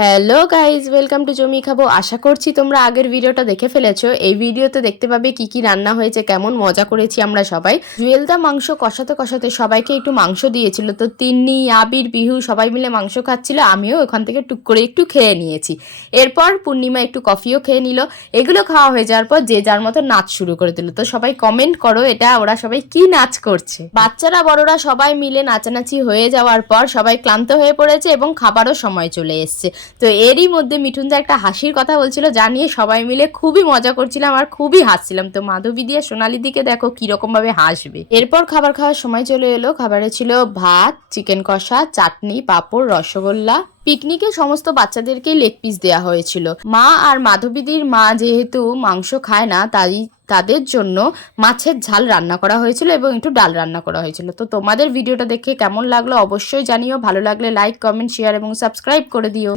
Hello guys, welcome to জমি খাবো। আশা করছি তোমরা আগের ভিডিওটা দেখে ফেলেছো। এই ভিডিওতে দেখতে পাবে কি কি রান্না হয়েছে, কেমন মজা করেছি আমরা সবাই। জুয়েলদা মাংস কষাতে কষাতে সবাইকে একটু মাংস দিয়েছিল, তো তিন্নি, আবির, বিহু সবাই মিলে মাংস খাচ্ছিল। আমিও ওখান থেকে টুক করে একটু খেয়ে নিয়েছি। এরপর পূর্ণিমা একটু কফিও খেয়ে নিল। এগুলো খাওয়া হয়ে যাওয়ার পর যে যার মতো নাচ শুরু করে দিল। তো সবাই কমেন্ট করো এটা ওরা সবাই কি নাচ করছে। বাচ্চারা বড়রা সবাই মিলে নাচানাচি হয়ে যাওয়ার পর সবাই ক্লান্ত হয়ে পড়েছে এবং খাবারও সময় চলে এসছে। তো এরই মধ্যে মিঠুনদা একটা হাসির কথা বলছিল, জানিয়ে সবাই মিলে খুবই মজা করছিলাম আর খুবই হাসছিলাম। তো মাধবী দিয়ে সোনালি দিকে দেখো কিরকম ভাবে হাসবে। এরপর খাবার খাওয়ার সময় চলে এলো। খাবারে ছিল ভাত, চিকেন কষা, চাটনি, পাঁপড়, রসগোল্লা। পিকনিকে সমস্ত বাচ্চাদেরকে লেগ পিস দেওয়া হয়েছিল। মা আর মাধবীদির মা যেহেতু মাংস খায় না, তাই তাদের জন্য মাছের ঝাল রান্না করা হয়েছিল এবং একটু ডাল রান্না করা হয়েছিল। তো তোমাদের ভিডিওটা দেখে কেমন লাগলো অবশ্যই জানিও। ভালো লাগলে লাইক, কমেন্ট, শেয়ার এবং সাবস্ক্রাইব করে দিও।